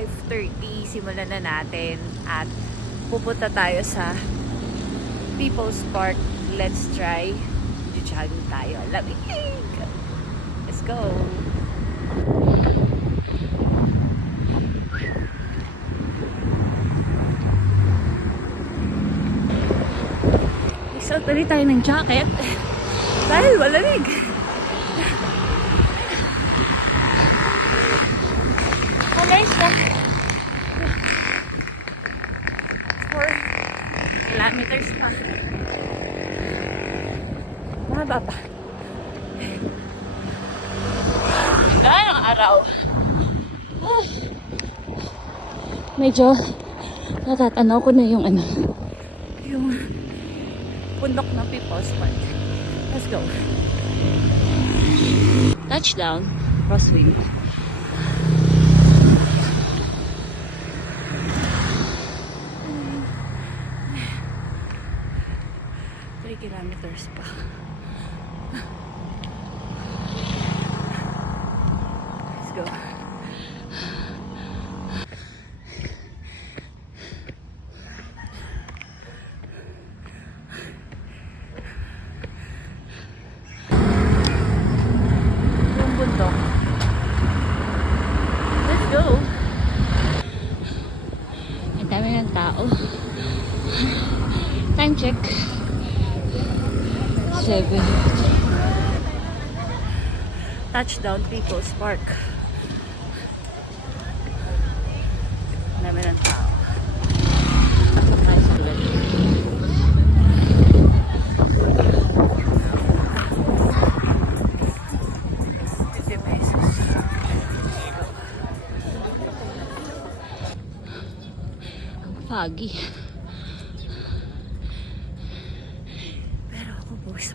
5:30, simulan na natin at pupunta tayo sa People's Park. Let's try. Jogging tayo. Lamig! Let's go! Isuot ulit tayo ng jacket dahil malamig. Oh, nice na. 4 kilometers pa. Mahaba pa. Ganda ng araw. Medyo natatanaw ko na yung yung bundok ng People's Park. Let's go. Touchdown, crosswind. 3 kilometers pa. Let's go. Yung bundok. Let's go. Ang dami ng tao. Time check. 7. Touchdown People's Park. Dami ng tao. Nice ulit. $50. Ang foggy. Pero ako pawis.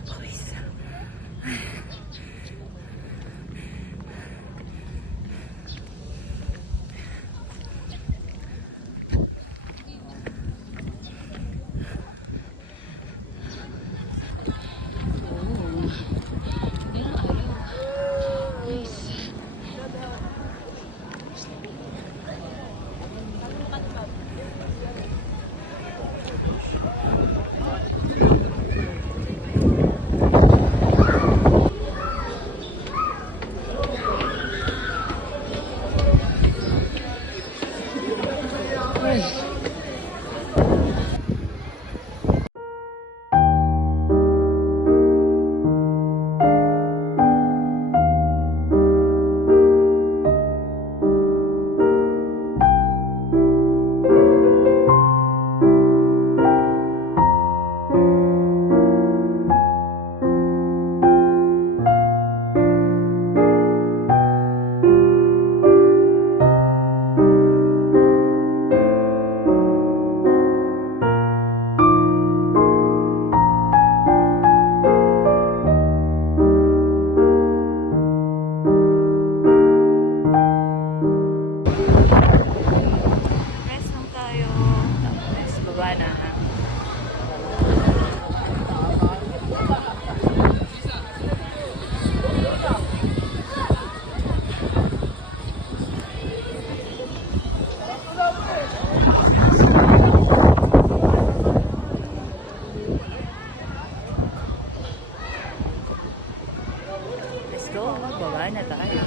Baba na tayo.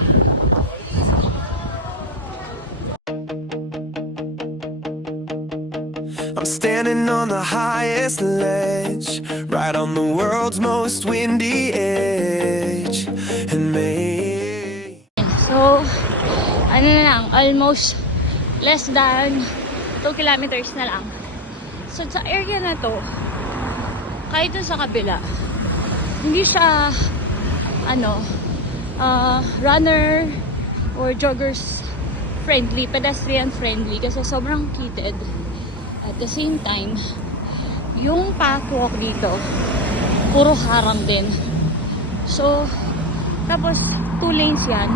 I'm standing on the highest ledge, right on the world's most windy edge. And so, ano na lang, almost less than 2 kilometers na lang. So, sa area na to, kahit dun sa kabila, hindi siya, runner or joggers friendly, pedestrian friendly kasi sobrang heated. At the same time, yung pathwalk dito puro harang din. So tapos 2 lanes yan,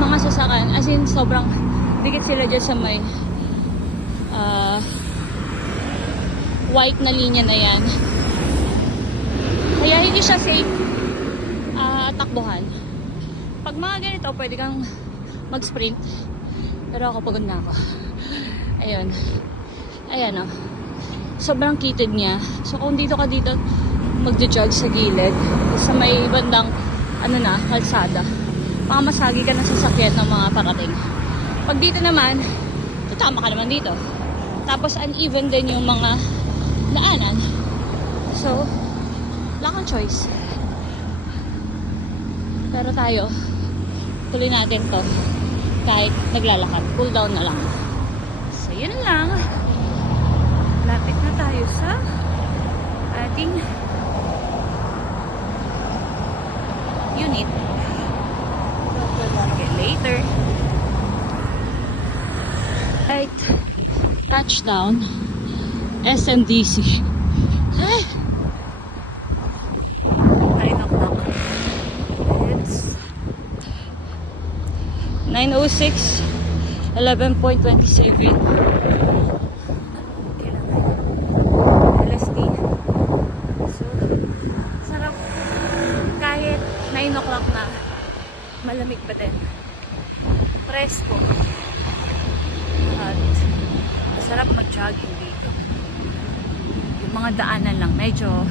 mga sasakan, as in sobrang dikit sila dyan sa may white na linya na yan. Kaya hindi siya safe takbuhan. Pag mga ganito, pwede kang mag-sprint. Pero ako pagod na ako. Ayun. Ayan, oh. Sobrang kitid niya. So, kung dito ka dito magja-jog sa gilid, sa may bandang, kalsada, makamasagi ka ng sasakyan ng mga parating. Pag dito naman, tutama ka naman dito. Tapos, uneven din yung mga daanan. So, wala kang choice. Pero tayo, tuloy natin to. Kahit naglalakad, cool down na lang. So, yun lang. Lapit na tayo sa ating unit. Okay, later. Right. Touchdown. SMDC. Ay! 9 o'clock. It's 9:06. 11.27. LSD. So, sarap. Kahit 9 o'clock na, malamig pa din. Presko. At masarap mag-jogging dito. Yung mga daanan lang, medyo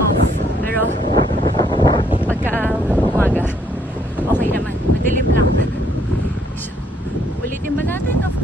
off. Pero, pagka umaga, okay naman. Madilim lang. So, ulitin ba natin? Of